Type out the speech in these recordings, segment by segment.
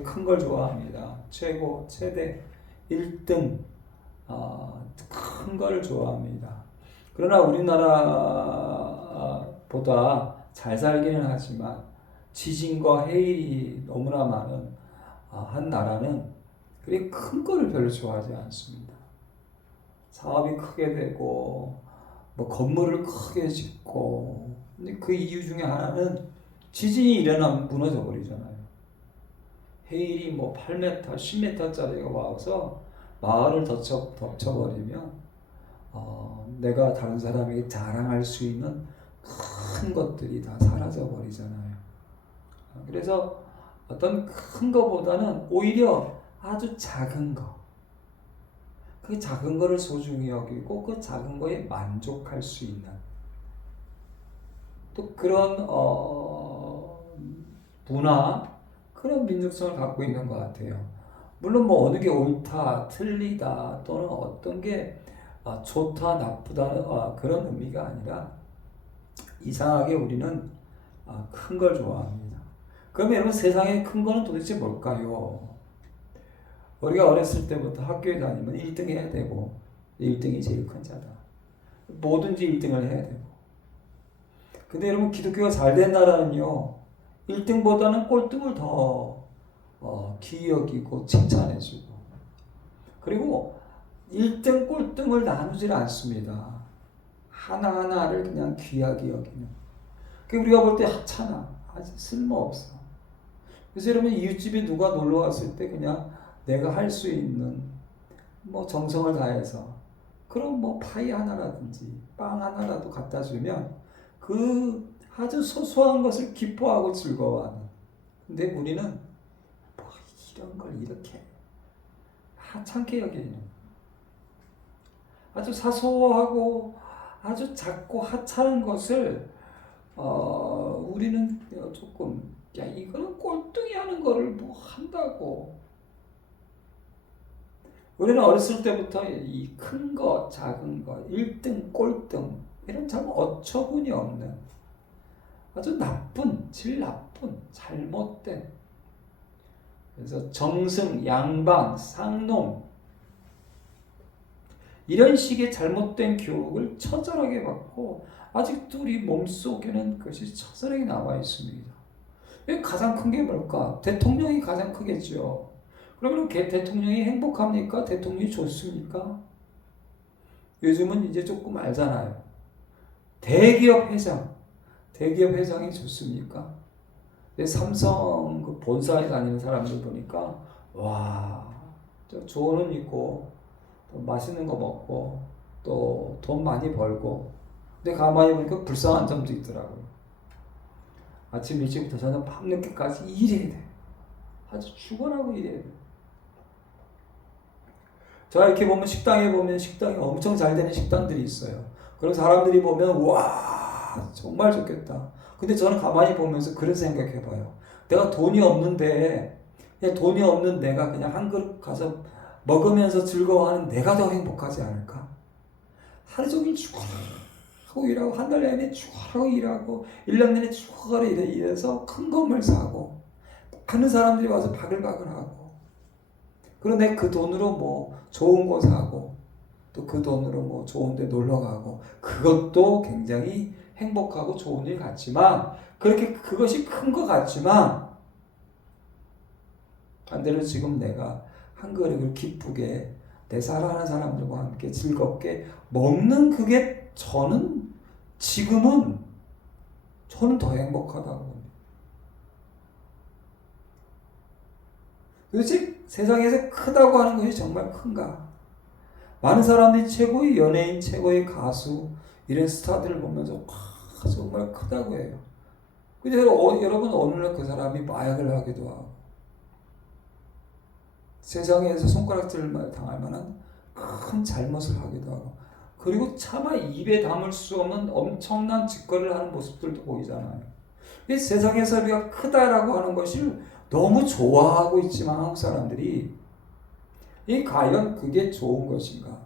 큰 걸 좋아합니다. 최고, 최대, 1등, 큰 걸 좋아합니다. 그러나 우리나라보다 잘 살기는 하지만 지진과 해일이 너무나 많은 한 나라는 그리 큰 거를 별로 좋아하지 않습니다. 사업이 크게 되고 뭐 건물을 크게 짓고, 근데 그 이유 중에 하나는 지진이 일어나면 무너져 버리잖아요. 해일이 뭐 8m, 10m짜리가 와서 마을을 덮쳐버리면 내가 다른 사람에게 자랑할 수 있는 큰 것들이 다 사라져 버리잖아요. 그래서 어떤 큰 거보다는 오히려 아주 작은 거, 그 작은 거를 소중히 여기고 그 작은 거에 만족할 수 있는 또 그런 문화, 그런 민족성을 갖고 있는 것 같아요. 물론 뭐 어느 게 옳다, 틀리다 또는 어떤 게 좋다, 나쁘다 그런 의미가 아니라 이상하게 우리는 큰 걸 좋아합니다. 그러면 여러분, 세상에 큰 거는 도대체 뭘까요? 우리가 어렸을 때부터 학교에 다니면 1등 해야 되고 1등이 제일 큰 자다. 뭐든지 1등을 해야 되고. 근데 여러분, 기독교가 잘 된 나라는요, 1등보다는 꼴등을 더 귀히 여기고 칭찬해주고, 그리고 1등 꼴등을 나누질 않습니다. 하나하나를 그냥 귀하게 여기는. 그 우리가 볼 때 하찮아, 아주 쓸모없어. 그래서 여러분, 이웃집에 누가 놀러 왔을 때 그냥 내가 할 수 있는 뭐 정성을 다해서 그런 뭐 파이 하나라든지 빵 하나라도 갖다 주면 그 아주 소소한 것을 기뻐하고 즐거워하는. 근데 우리는 뭐 이런 걸 이렇게 하찮게 여기는, 아주 사소하고 아주 작고 하찮은 것을 우리는 조금, 야, 이거는 꼴등이 하는 거를 뭐 한다고. 우리는 어렸을 때부터 이 큰 거, 작은 거, 1등, 꼴등 이런 참 어처구니 없는, 아주 나쁜, 질 나쁜, 잘못된, 그래서 정승, 양방, 상놈 이런 식의 잘못된 교육을 처절하게 받고 아직도 우리 몸속에는 그것이 처절하게 남아 있습니다. 가장 큰 게 뭘까? 대통령이 가장 크겠죠. 그러면 대통령이 행복합니까? 대통령이 좋습니까? 요즘은 이제 조금 알잖아요. 대기업 회장이 좋습니까? 삼성 그 본사에 다니는 사람들 보니까, 와, 저 좋은 옷 입고 또 맛있는 거 먹고 또 돈 많이 벌고, 근데 가만히 보니까 불쌍한 점도 있더라고요. 아침 일찍부터 저녁 밤늦게까지 일해야 돼. 아주 죽어나고 일해야 돼. 자, 이렇게 보면 식당이 엄청 잘 되는 식당들이 있어요. 그런 사람들이 보면, 와, 정말 좋겠다. 근데 저는 가만히 보면서 그런 생각해봐요. 내가 돈이 없는데, 그냥 돈이 없는 내가 그냥 한 그릇 가서 먹으면서 즐거워하는 내가 더 행복하지 않을까? 하루 종일 죽어라고 일하고, 한 달 내내 죽어라고 일하고, 1년 내내 죽어라 일해서 큰 건물 사고, 많은 사람들이 와서 바글바글하고, 그런데 그 돈으로 뭐 좋은 거 사고, 또 그 돈으로 뭐 좋은 데 놀러 가고, 그것도 굉장히 행복하고 좋은 일 같지만, 그렇게 그것이 큰 것 같지만, 반대로 지금 내가 한 그릇을 기쁘게 내 사랑하는 사람들과 함께 즐겁게 먹는 그게 지금은 저는 더 행복하다고 봅니다. 도대체 세상에서 크다고 하는 것이 정말 큰가? 많은 사람들이 최고의 연예인, 최고의 가수 이런 스타들을 보면서 정말 크다고 해요. 근데 여러분, 어느 날 그 사람이 마약을 하기도 하고, 세상에서 손가락질을 당할 만한 큰 잘못을 하기도 하고, 그리고 차마 입에 담을 수 없는 엄청난 짓거리를 하는 모습들도 보이잖아요. 이 세상에서 우리가 크다라고 하는 것을 너무 좋아하고 있지만, 한국 사람들이 과연 그게 좋은 것인가?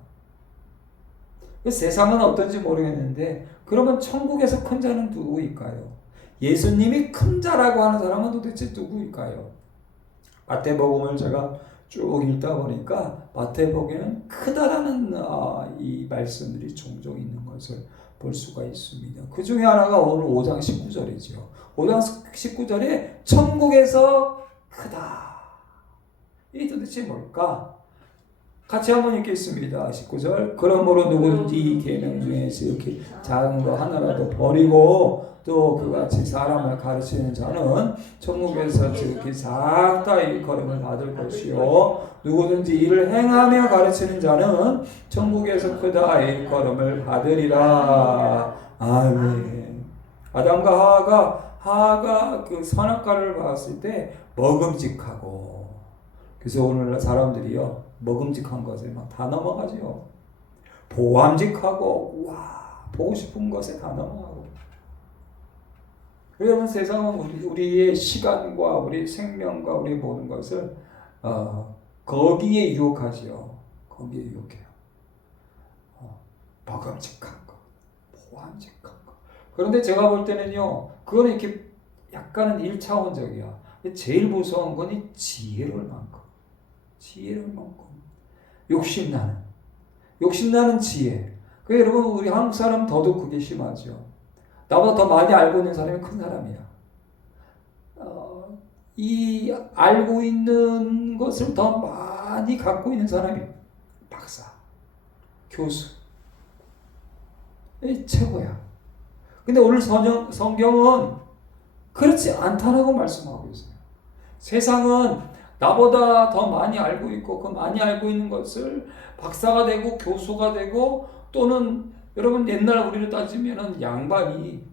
세상은 어떤지 모르겠는데, 그러면 천국에서 큰 자는 누구일까요? 예수님이 큰 자라고 하는 사람은 도대체 누구일까요? 마태복음을 제가 쭉 읽다 보니까 마태복음에는 크다라는 이 말씀들이 종종 있는 것을 볼 수가 있습니다. 그 중에 하나가 오늘 5장 19절이죠. 5장 19절에 천국에서 크다. 이게 도대체 뭘까? 같이 한번 읽겠습니다. 19절. 그러므로 누구든지 이 계명 중에서 이렇게 작은 거 하나라도 버리고 또 그같이 사람을 가르치는 자는 천국에서 지극히 작다 일컬음을 받을 것이요 누구든지 이를 행하며 가르치는 자는 천국에서 크다 일컬음을 받으리라. 아멘. 아담과 하하가 그 선악과를 봤을 때 먹음직하고, 그래서 오늘 사람들이요 먹음직한 것에 막 다 넘어가죠. 보암직하고 보고 싶은 것에 다 넘어가고. 여러분, 세상은 우리의 시간과 우리 생명과 우리 모든 것을 거기에 유혹하지요. 거기에 유혹해요. 먹음직한 것, 보암직한 것. 그런데 제가 볼 때는요, 그거는 이렇게 약간은 1차원적이야. 제일 무서운 건 이 지혜를 만큼. 지혜를 만큼. 욕심나는 지혜. 그 여러분, 우리 한국 사람 더더욱 그게 심하죠. 나보다 더 많이 알고 있는 사람이 큰 사람이야. 이 알고 있는 것을 더 많이 갖고 있는 사람이 박사, 교수, 최고야. 근데 오늘 성경은 그렇지 않다라고 말씀하고 있어요. 세상은 나보다 더 많이 알고 있고 그 많이 알고 있는 것을 박사가 되고 교수가 되고, 또는 여러분 옛날 우리로 따지면은 양반이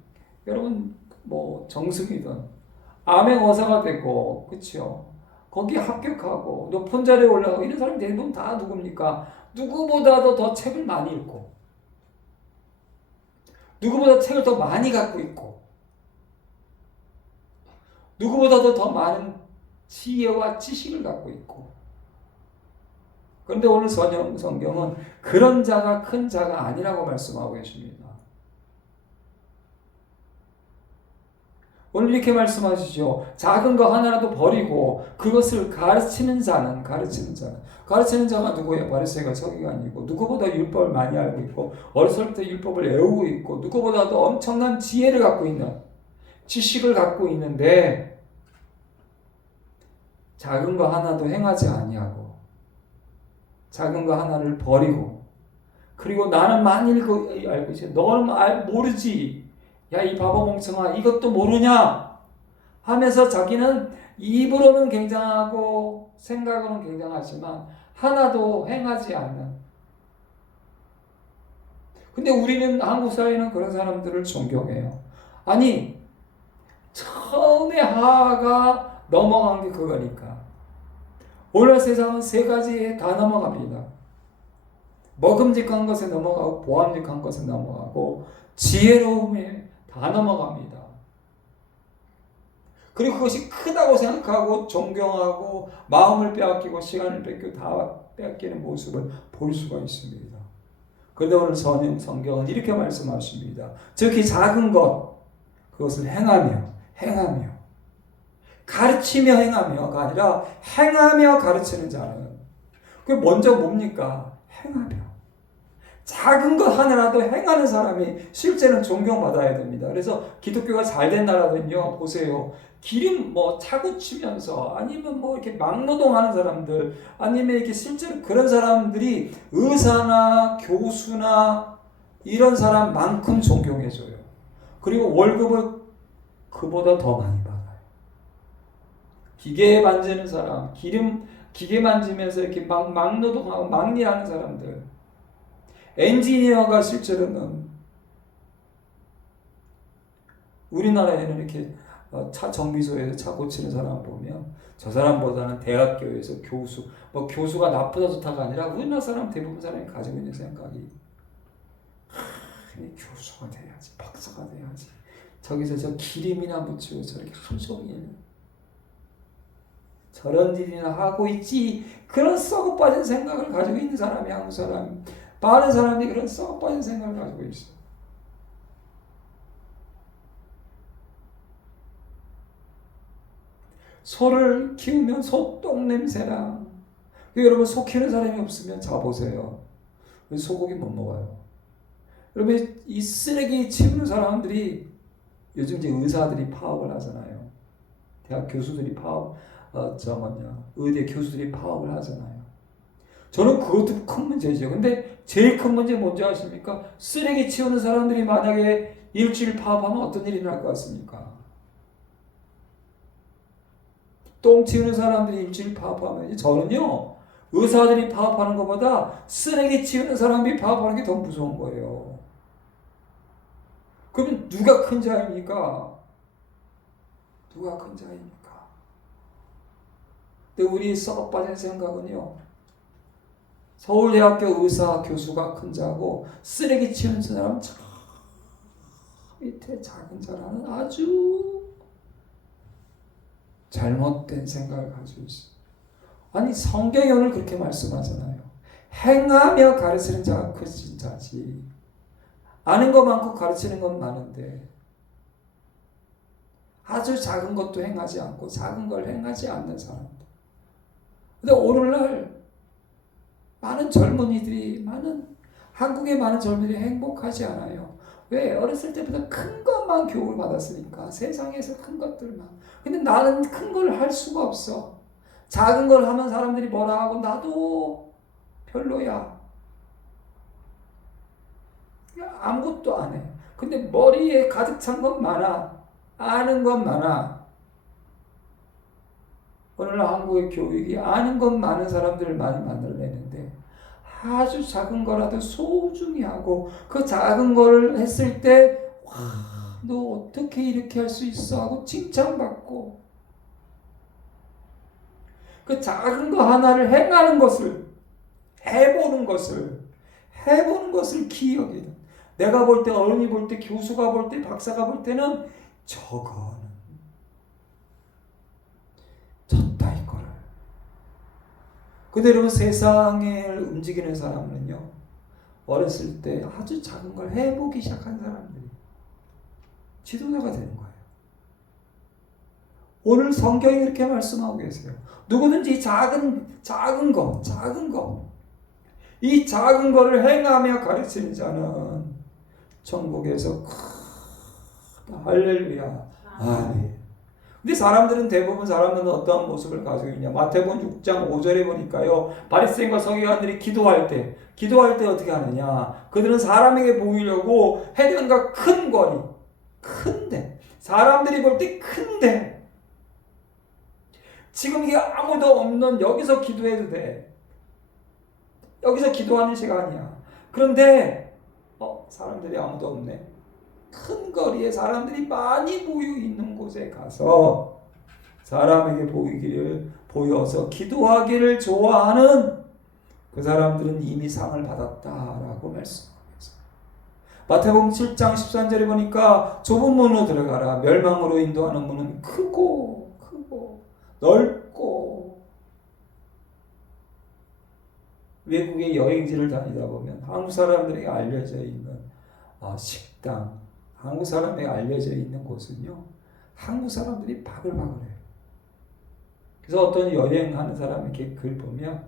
여러분 뭐 정승이든 암행어사가 되고, 그렇죠? 거기 합격하고 높은 자리에 올라가고 이런 사람 대부분 다 누굽니까? 누구보다도 더 책을 많이 읽고, 누구보다 책을 더 많이 갖고 있고, 누구보다도 더 많은 지혜와 지식을 갖고 있고. 그런데 오늘 성경은 그런 자가 큰 자가 아니라고 말씀하고 계십니다. 오늘 이렇게 말씀하시죠. 작은 거 하나라도 버리고 그것을 가르치는 자가 누구예요? 바리새인과 서기관이고, 누구보다 율법을 많이 알고 있고, 어렸을 때 율법을 외우고 있고, 누구보다도 엄청난 지혜를 갖고 있는, 지식을 갖고 있는데 작은 거 하나도 행하지 아니하고, 작은 거 하나를 버리고, 그리고 나는 많이 알고 있어. 너는 모르지. 야, 이 바보 멍청아, 이것도 모르냐? 하면서 자기는 입으로는 굉장하고 생각으로는 굉장하지만 하나도 행하지 않는. 근데 우리는, 한국 사회는 그런 사람들을 존경해요. 아니, 처음에 하하가 넘어간 게 그거니까. 오늘 세상은 세 가지에 다 넘어갑니다. 먹음직한 것에 넘어가고, 보암직한 것에 넘어가고, 지혜로움에 다 넘어갑니다. 그리고 그것이 크다고 생각하고 존경하고 마음을 빼앗기고 시간을 뺏기고 다 빼앗기는 모습을 볼 수가 있습니다. 그런데 오늘 성경은 이렇게 말씀하십니다. 특히 작은 것, 그것을 행하며 가르치며 행하며가 아니라 행하며 가르치는 자는, 그게 먼저 뭡니까? 행하며. 작은 것 하나라도 행하는 사람이 실제는 존경받아야 됩니다. 그래서 기독교가 잘 된 나라는요, 보세요. 기름 차고 치면서, 아니면 이렇게 막노동하는 사람들, 아니면 이렇게 실제로 그런 사람들이 의사나 교수나 이런 사람만큼 존경해줘요. 그리고 월급을 그보다 더 많이 받아요. 기계 만지는 사람, 기계 만지면서 이렇게 막노동하고 막일하는 사람들, 엔지니어가 실제로는, 우리나라에는 이렇게 차 정비소에서 차 고치는 사람 보면 저 사람보다는 대학교에서 교수가 나쁘다 좋다가 아니라 우리나라 사람 대부분 사람이 가지고 있는 생각이, 교수가 돼야지, 박사가 돼야지, 저기서 저 기름이나 묻히고 저렇게 하루 종일 저런 일이나 하고 있지, 그런 썩어 빠진 생각을 가지고 있는 사람이 한국 사람, 많은 사람이 그런 썩어 빠진 생각을 가지고 있어. 소를 키우면 소 똥 냄새랑. 여러분 소 키우는 사람이 없으면 자보세요. 소고기 못 먹어요. 여러분 이 쓰레기 치우는 사람들이 요즘 이제 의사들이 파업을 하잖아요. 대학 교수들이 파업, 의대 교수들이 파업을 하잖아요. 저는 그것도 큰 문제죠. 근데 제일 큰 문제 뭔지 아십니까? 쓰레기 치우는 사람들이 만약에 일주일 파업하면 어떤 일이 날 것 같습니까? 똥 치우는 사람들이 일주일 파업하면 저는요 의사들이 파업하는 것보다 쓰레기 치우는 사람이 파업하는 게 더 무서운 거예요. 그러면 누가 큰 자입니까? 누가 큰 자입니까? 근데 우리 썩어 빠진 생각은요 서울대학교 의사 교수가 큰 자고 쓰레기 치우는 사람 저 밑에 작은 자라는 아주 잘못된 생각을 가지고 있어요. 아니 성경이 오늘 그렇게 말씀하잖아요. 행하며 가르치는 자가 크신 자지. 아는 것 많고 가르치는 건 많은데 아주 작은 것도 행하지 않고 작은 걸 행하지 않는 사람들. 근데 오늘날 많은 젊은이들이 한국의 많은 젊은이들이 행복하지 않아요. 왜? 어렸을 때부터 큰 것만 교육을 받았으니까 세상에서 큰 것들만. 근데 나는 큰 걸 할 수가 없어. 작은 걸 하면 사람들이 뭐라 하고 나도 별로야. 아무것도 안 해. 근데 머리에 가득 찬 건 많아. 아는 건 많아. 오늘날 한국의 교육이 아는 건 많은 사람들을 많이 만들어내는데 아주 작은 거라도 소중히 하고 그 작은 거를 했을 때 와, 너 어떻게 이렇게 할 수 있어? 하고 칭찬받고 그 작은 거 하나를 행하는 것을 해보는 것을 기억해요. 내가 볼 때 어른이 볼 때 교수가 볼 때 박사가 볼 때는 저거는 저따 이거를. 근데 여러분 세상을 움직이는 사람은요 어렸을 때 아주 작은 걸 해보기 시작한 사람들이 지도자가 되는 거예요. 오늘 성경이 이렇게 말씀하고 계세요. 누구든지 작은 거 이 작은 거를 행하며 가르치는 자는 천국에서 크다. 할렐루야. 아멘. 근데 대부분 사람들은 어떠한 모습을 가지고 있냐. 마태복음 6장 5절에 보니까요. 바리새인과 서기관들이 기도할 때 어떻게 하느냐. 그들은 사람에게 보이려고 해변과 큰 거리, 큰데 사람들이 볼 때 큰데 지금 이게 아무도 없는 여기서 기도해도 돼. 여기서 기도하는 시간이야. 그런데 사람들이 아무도 없네. 큰 거리에 사람들이 많이 모여 있는 곳에 가서 사람에게 보여서 기도하기를 좋아하는 그 사람들은 이미 상을 받았다라고 말씀하고 있어요. 마태복음 7장 13절에 보니까 좁은 문으로 들어가라. 멸망으로 인도하는 문은 크고 넓고. 외국의 여행지를 다니다 보면 한국 사람들에게 알려져 있는 식당, 한국 사람에게 알려져 있는 곳은요 한국 사람들이 바글바글해요. 그래서 어떤 여행하는 사람이 이렇게 글 보면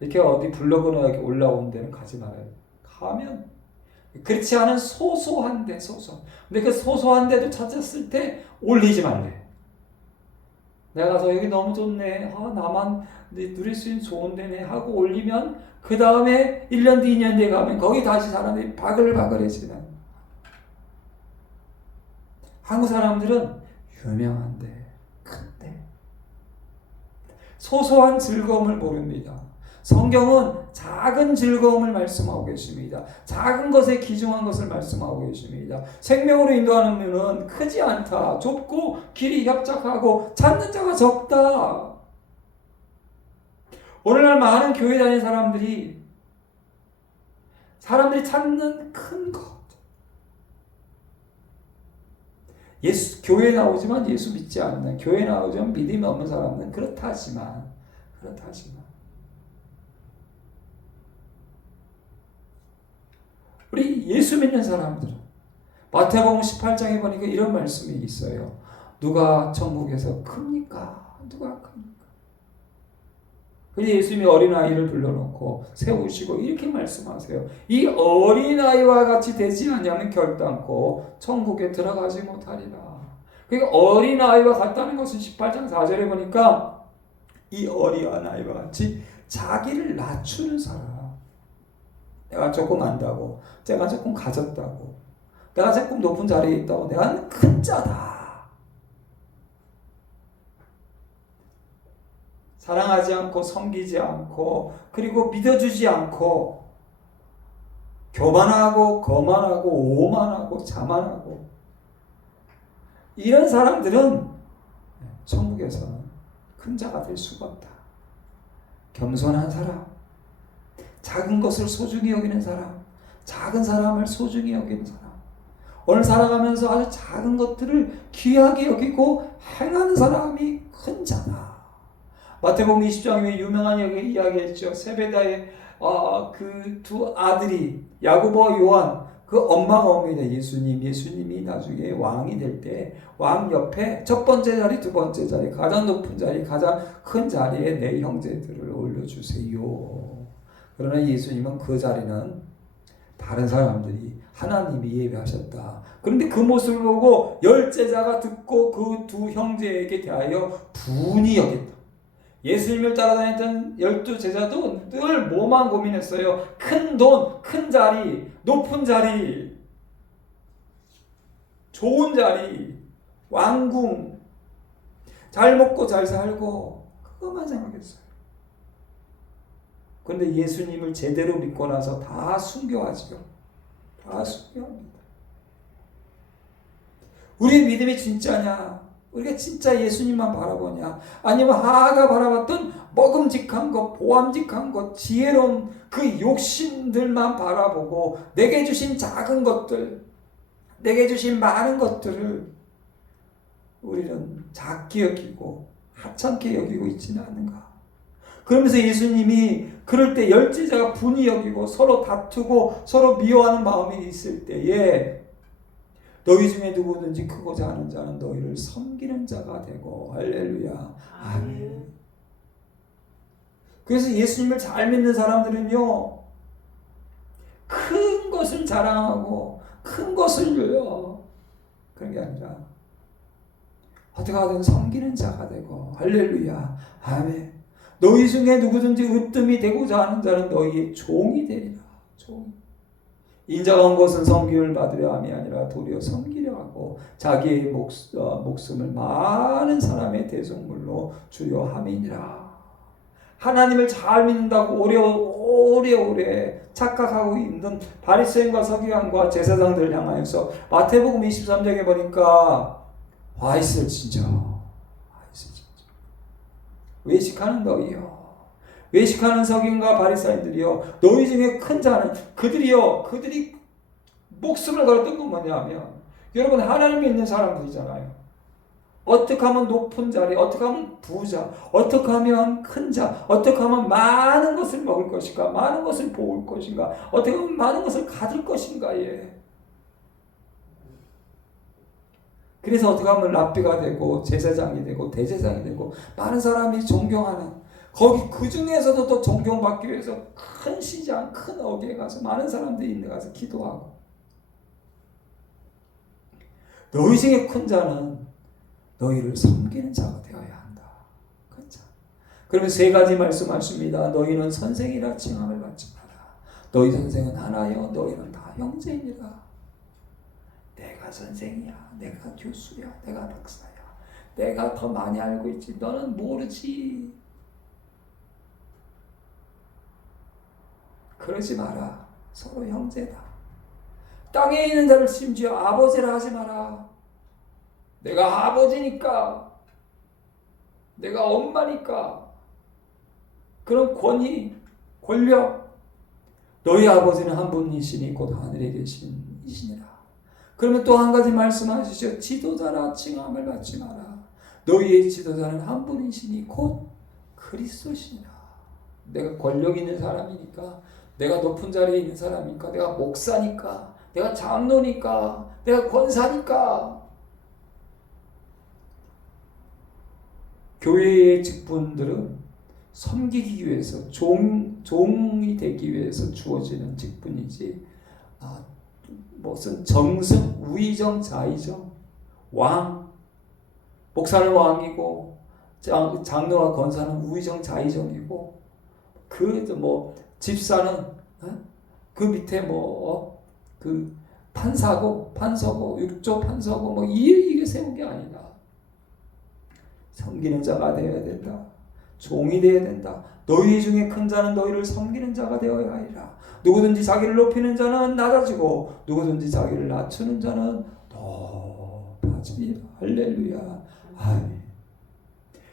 이렇게 어디 블로그나 이렇게 올라온 데는 가지 말아요. 가면 그렇지 않은 소소한 데. 근데 그 소소한 데도 찾았을 때 올리지 말래. 내가 가서 여기 너무 좋네. 나만 누릴 수 있는 좋은 데네 하고 올리면 그 다음에 1년 뒤 2년 뒤에 가면 거기 다시 사람들이 바글바글해지는. 한국 사람들은 유명한데 큰데 소소한 즐거움을 모릅니다. 성경은 작은 즐거움을 말씀하고 계십니다. 작은 것에 귀중한 것을 말씀하고 계십니다. 생명으로 인도하는 문은 크지 않다. 좁고 길이 협착하고 찾는 자가 적다. 오늘날 많은 교회 다니는 사람들이 찾는 큰 것. 교회 나오지만 예수 믿지 않는, 교회 나오지만 믿음이 없는 사람은 그렇다 하지만 우리 예수 믿는 사람들은 마태복음 18장에 보니까 이런 말씀이 있어요. 누가 천국에서 큽니까? 누가 악합니까? 그래서 예수님이 어린아이를 불러놓고 세우시고 이렇게 말씀하세요. 이 어린아이와 같이 되지 않으면 결단코 천국에 들어가지 못하리라. 그러니까 어린아이와 같다는 것은 18장 4절에 보니까 이 어린아이와 같이 자기를 낮추는 사람. 내가 조금 안다고, 내가 조금 가졌다고, 내가 조금 높은 자리에 있다고, 내가 큰 자다. 사랑하지 않고 섬기지 않고 그리고 믿어주지 않고 교만하고 거만하고 오만하고 자만하고 이런 사람들은 천국에서는 큰 자가 될 수가 없다. 겸손한 사람, 작은 것을 소중히 여기는 사람, 작은 사람을 소중히 여기는 사람, 오늘 살아가면서 아주 작은 것들을 귀하게 여기고 행하는 사람이 큰 자다. 마태복음 20장에 유명한 이야기했죠. 세베다의 그 두 아들이 야고보와 요한, 그 엄마가 옵니다. 예수님이 나중에 왕이 될 때 왕 옆에 첫 번째 자리, 두 번째 자리, 가장 높은 자리, 가장 큰 자리에 내 형제들을 올려주세요. 그러나 예수님은 그 자리는 다른 사람들이 하나님이 예배하셨다. 그런데 그 모습을 보고 열 제자가 듣고 그 두 형제에게 대하여 분이 여겼다. 예수님을 따라다녔던 12제자도 늘 뭐만 고민했어요? 큰 돈, 큰 자리, 높은 자리, 좋은 자리, 왕궁, 잘 먹고 잘 살고 그것만 생각했어요. 그런데 예수님을 제대로 믿고 나서 다 순교하죠. 다 순교합니다. 우리의 믿음이 진짜냐? 우리가 진짜 예수님만 바라보냐? 아니면 하하가 바라봤던 먹음직한 것, 보암직한 것, 지혜로운 그 욕심들만 바라보고 내게 주신 작은 것들, 내게 주신 많은 것들을 우리는 작게 여기고 하찮게 여기고 있지는 않은가? 그러면서 예수님이 그럴 때 열 제자가 분이 여기고 서로 다투고 서로 미워하는 마음이 있을 때에 너희 중에 누구든지 크고자 하는 자는 너희를 섬기는 자가 되고 할렐루야. 아멘. 그래서 예수님을 잘 믿는 사람들은요, 큰 것을 자랑하고 큰 것을 그런 게 아니라 어떻게 하든 섬기는 자가 되고 할렐루야. 아멘. 너희 중에 누구든지 으뜸이 되고자 하는 자는 너희의 종이 되리라. 종. 인자가 온 것은 섬김을 받으려 함이 아니라 도리어 섬기려 하고 자기의 목숨을 많은 사람의 대속물로 주려 함이니라. 하나님을 잘 믿는다고 오래오래 착각하고 있는 바리새인과 서기관과 제사장들을 향하여서 마태복음 23장에 보니까 와 있을 진짜 외식하는 너희요, 외식하는 서기관과 바리새인들이요, 너희 중에 큰 자는 그들이 목숨을 걸었던 건 뭐냐면, 여러분 하나님 믿는 사람들이잖아요. 어떻게 하면 높은 자리, 어떻게 하면 부자, 어떻게 하면 큰 자, 어떻게 하면 많은 것을 먹을 것인가, 많은 것을 보을 것인가, 어떻게 하면 많은 것을 가질 것인가. 그래서 어떻게 하면 랍비가 되고 제사장이 되고 대제사장이 되고 많은 사람이 존경하는, 거기 그 중에서도 또 존경받기 위해서 큰 시장, 큰 어귀에 가서 많은 사람들이 있는 데 가서 기도하고. 너희 중에 큰 자는 너희를 섬기는 자가 되어야 한다. 큰 자. 그러면 세 가지 말씀하십니다. 너희는 선생이라 칭함을 받지 마라. 너희 선생은 하나여 너희는 다 형제이니라. 내가 선생이야, 내가 교수야, 내가 박사야, 내가 더 많이 알고 있지, 너는 모르지. 그러지 마라. 서로 형제다. 땅에 있는 자를 심지어 아버지라 하지 마라. 내가 아버지니까, 내가 엄마니까, 그런 권위, 권력, 너희 아버지는 한 분이시니 곧 하늘에 계신 이시니라. 그러면 또 한 가지 말씀하시죠. 지도자라 칭함을 받지 마라. 너희의 지도자는 한 분이시니 곧 그리스도시니라. 내가 권력 있는 사람이니까, 내가 높은 자리에 있는 사람이니까, 내가 목사니까, 내가 장로니까, 내가 권사니까, 교회의 직분들은 섬기기 위해서 종이 되기 위해서 주어지는 직분이지 무슨 정승, 우의정, 자의정, 왕, 목사는 왕이고 장로와 권사는 우의정, 자의정이고 집사는 그 밑에 그 판서고 육조 판서고 이게 세운 게 아니다. 섬기는 자가 되어야 된다. 종이 되어야 된다. 너희 중에 큰 자는 너희를 섬기는 자가 되어야 하리라. 누구든지 자기를 높이는 자는 낮아지고 누구든지 자기를 낮추는 자는 높아지리라. 할렐루야. 아멘.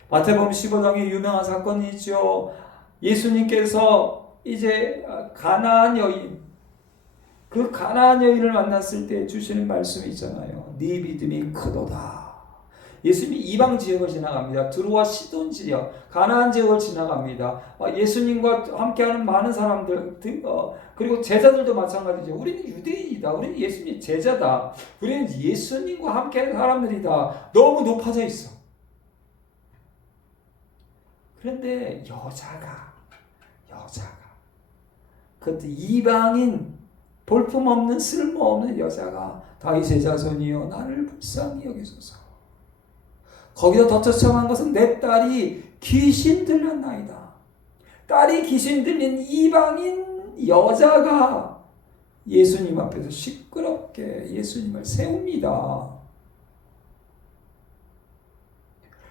마태복음 15장에 유명한 사건이 있죠. 예수님께서 이제 가나안 여인, 그 가나안 여인을 만났을 때 주시는 말씀이 있잖아요. 네 믿음이 크도다. 예수님이 이방 지역을 지나갑니다. 두로와 시돈 지역, 가나안 지역을 지나갑니다. 예수님과 함께하는 많은 사람들, 그리고 제자들도 마찬가지죠. 우리는 유대인이다. 우리는 예수님의 제자다. 우리는 예수님과 함께하는 사람들이다. 너무 높아져 있어. 그런데 여자가 그것도 이방인, 볼품없는 쓸모없는 여자가 다윗의 자손이여 나를 불쌍히 여기소서. 거기다 더 처참한 것은 내 딸이 귀신 들렸나이다. 딸이 귀신 들린 이방인 여자가 예수님 앞에서 시끄럽게 예수님을 세웁니다.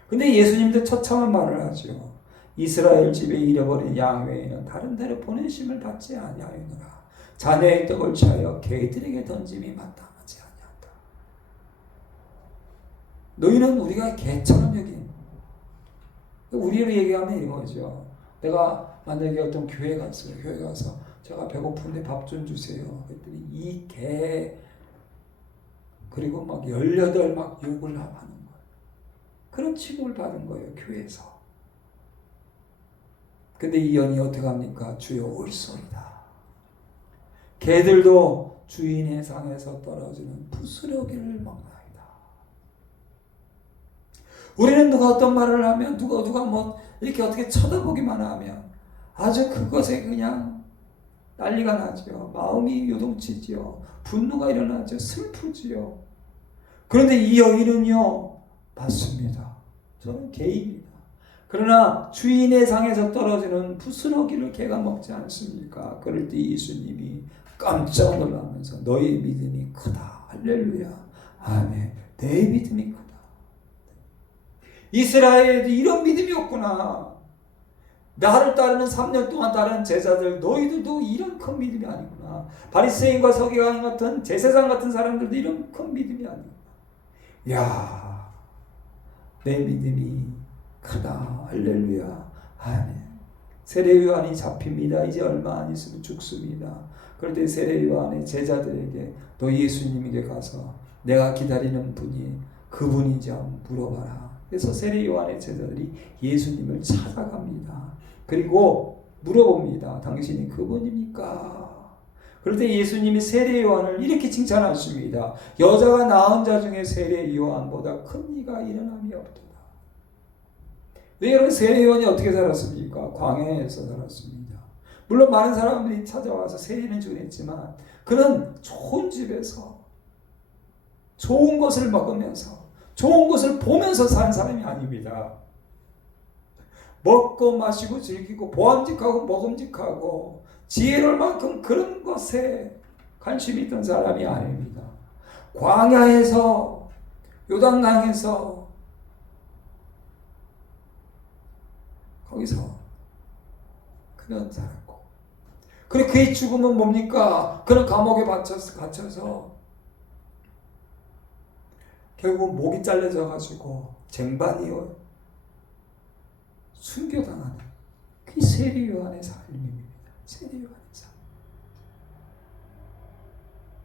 근데 예수님도 처참한 말을 하죠. 이스라엘 집에 잃어버린 양 외에는 다른 데로 보내심을 받지 아니하였노라. 자네의 떡을 취하여 개들에게 던짐이 마땅하지 아니한다. 너희는 우리가 개처럼 여긴, 우리로 얘기하면 이거죠. 내가 만약에 어떤 교회 갔어요. 교회 가서 제가 배고픈데 밥 좀 주세요. 그랬더니 이 개, 그리고 18 욕을 하는 거예요. 그런 취급을 받은 거예요. 교회에서. 근데 이 여인이 어떻게 합니까? 주여 올소이다. 개들도 주인의 상에서 떨어지는 부스러기를 먹나이다. 우리는 누가 어떤 말을 하면 누가 이렇게 어떻게 쳐다보기만 하면 아주 그것에 그냥 난리가 나죠. 마음이 요동치지요. 분노가 일어나죠. 슬프지요. 그런데 이 여인은요, 맞습니다. 저는 개입니다. 그러나 주인의 상에서 떨어지는 부스러기를 개가 먹지 않습니까? 그럴 때 예수님이 깜짝 놀라면서 너의 믿음이 크다. 할렐루야. 아멘. 내 믿음이 크다. 이스라엘에도 이런 믿음이 없구나. 나를 따르는 3년 동안 따르는 제자들, 너희들도 이런 큰 믿음이 아니구나. 바리새인과 서기관 같은 제사장 같은 사람들도 이런 큰 믿음이 아니구나. 야, 내 믿음이 크다. 할렐루야. 아멘. 세례요한이 잡힙니다. 이제 얼마 안 있으면 죽습니다. 그럴 때 세례요한의 제자들에게 너 예수님에게 가서 내가 기다리는 분이 그분인지 한번 물어봐라. 그래서 세례요한의 제자들이 예수님을 찾아갑니다. 그리고 물어봅니다. 당신이 그분입니까? 그럴 때 예수님이 세례요한을 이렇게 칭찬하십니다. 여자가 낳은 자 중에 세례요한보다 큰 이가 일어남이 없도다. 네, 여러분 세례요한이 어떻게 살았습니까? 광야에서 살았습니다. 물론 많은 사람들이 찾아와서 세례는 주긴 했지만 그는 좋은 집에서 좋은 것을 먹으면서 좋은 것을 보면서 산 사람이 아닙니다. 먹고 마시고 즐기고 보암직하고 먹음직하고 지혜로울 만큼 그런 것에 관심이 있던 사람이 아닙니다. 광야에서 요단강에서 거기서 그는 살았고, 그리고 그의 죽음은 뭡니까? 그는 감옥에 갇혀서 결국 목이 잘려져 가지고 쟁반이요 순교당하는 그 세례요한의 삶입니다. 세례요한의 삶.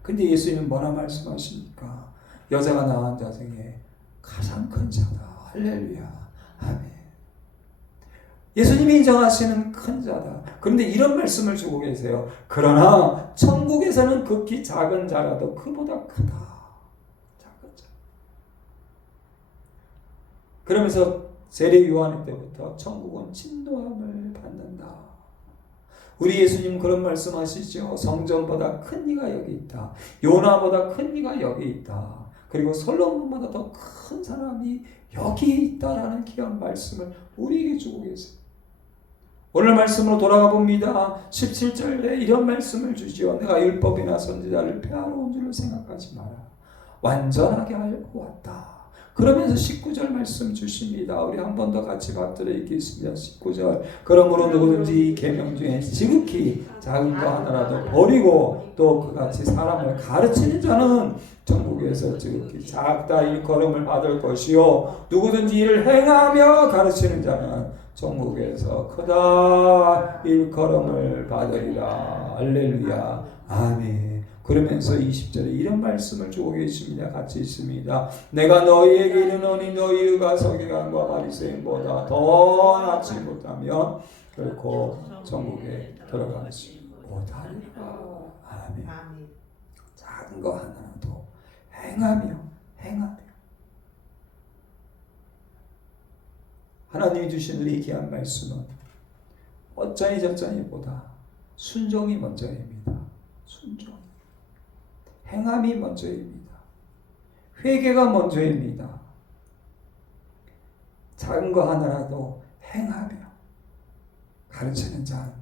근데 예수님은 뭐라 말씀하십니까? 여자가 낳은 자 중에 가장 큰 자다. 할렐루야. 아멘. 예수님이 인정하시는 큰 자다. 그런데 이런 말씀을 주고 계세요. 그러나 천국에서는 극히 작은 자라도 그보다 크다. 작은 자. 그러면서 세례 요한 때부터 천국은 진노함을 받는다. 우리 예수님 그런 말씀하시죠. 성전보다 큰 이가 여기 있다. 요나보다 큰 이가 여기 있다. 그리고 솔로몬보다 더 큰 사람이 여기 있다라는 귀한 말씀을 우리에게 주고 계세요. 오늘 말씀으로 돌아가 봅니다. 17절에 이런 말씀을 주지요. 내가 율법이나 선지자를 폐하러 온 줄로 생각하지 마라. 완전하게 하려고 왔다. 그러면서 19절 말씀 주십니다. 우리 한 번 더 같이 받들어 읽겠습니다. 19절. 그러므로 누구든지 이 계명 중에 지극히 작은 거 하나라도 버리고 또 그같이 사람을 가르치는 자는 천국에서 지극히 작다 일컬음을 받을 것이요 누구든지 이를 행하며 가르치는 자는 천국에서 크다 일컬음을 받으리라. 할렐루야. 아멘. 그러면서 20절에 이런 말씀을 주고 계십니다. 같이 있습니다. 내가 너희에게 이르노니 너희가 서기관과 바리새인보다 더 낫지 못하면 결코 천국에 들어가지 못하리라. 아멘. 작은 거 하나라도 행하며 하나님이 주신 우리 귀한 말씀은 어쩌니 저쩌니보다 순종이 먼저입니다. 순종. 행함이 먼저입니다. 회개가 먼저입니다. 작은 거 하나라도 행하며 가르치는 자는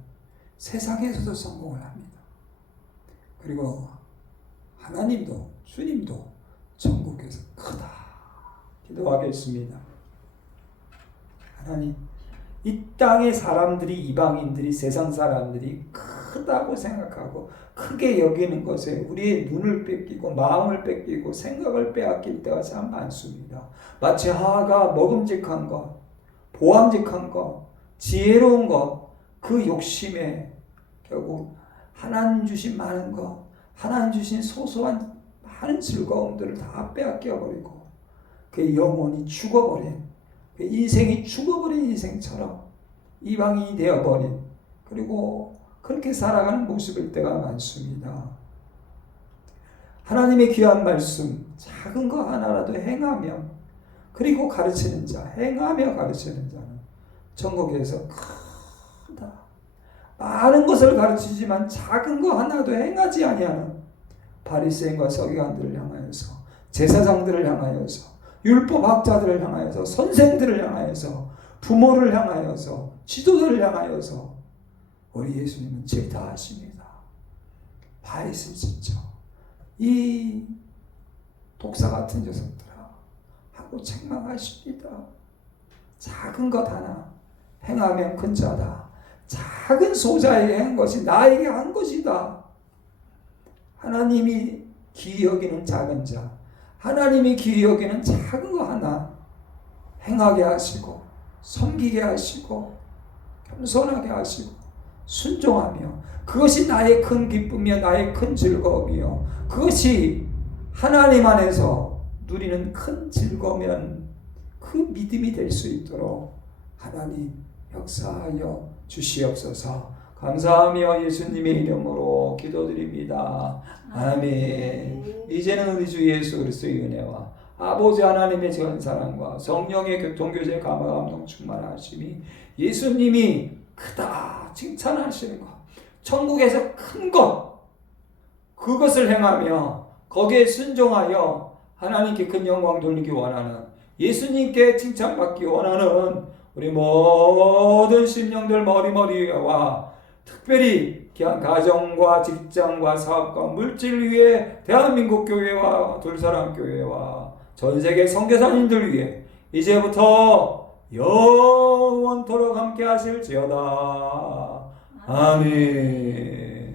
세상에서도 성공을 합니다. 그리고 하나님도 주님도 천국에서 크다 기도하겠습니다. 하나님, 이 땅의 사람들이, 이방인들이, 세상 사람들이 크다고 생각하고 크게 여기는 것에 우리의 눈을 뺏기고 마음을 뺏기고 생각을 빼앗길 때가 참 많습니다. 마치 하가 먹음직한 것, 보암직한 것, 지혜로운 것, 그 욕심에 결국 하나님 주신 많은 것, 하나님 주신 소소한 많은 즐거움들을 다 빼앗겨버리고 그 영혼이 죽어버린, 그 인생이 죽어버린 인생처럼 이방인이 되어버린, 그리고 그렇게 살아가는 모습일 때가 많습니다. 하나님의 귀한 말씀, 작은 거 하나라도 행하며 그리고 가르치는 자, 행하며 가르치는 자는 천국에서 크다. 많은 것을 가르치지만 작은 거 하나도 행하지 아니하는 바리새인과 서기관들을 향하여서, 제사장들을 향하여서, 율법학자들을 향하여서, 선생들을 향하여서, 부모를 향하여서, 지도자를 향하여서 우리 예수님은 질타하십니다. 바이슬 진짜 이 독사 같은 녀석들아 하고 책망하십니다. 작은 것 하나 행하면 큰 자다. 작은 소자에게 한 것이 나에게 한 것이다. 하나님이 귀히 여기는 작은 자, 하나님이 귀히 여기는 작은 거 하나 행하게 하시고 섬기게 하시고 겸손하게 하시고 순종하며, 그것이 나의 큰 기쁨이요 나의 큰 즐거움이요 그것이 하나님 안에서 누리는 큰 즐거움이란 그 믿음이 될 수 있도록 하나님 역사하여 주시옵소서. 감사하며 예수님의 이름으로 기도드립니다. 아멘. 이제는 우리 주 예수 그리스도의 은혜와 아버지 하나님의 전사랑과 성령의 교통교제 감화감동 충만하심이, 예수님이 크다 칭찬하시는 것, 천국에서 큰 것, 그것을 행하며 거기에 순종하여 하나님께 큰 영광 돌리기 원하는, 예수님께 칭찬받기 원하는 우리 모든 심령들 머리머리와 특별히 귀한 가정과 직장과 사업과 물질 위에 대한민국 교회와 둘사람 교회와 전세계 선교사님들 위해 이제부터 영원토록 함께 하실지어다. 아멘.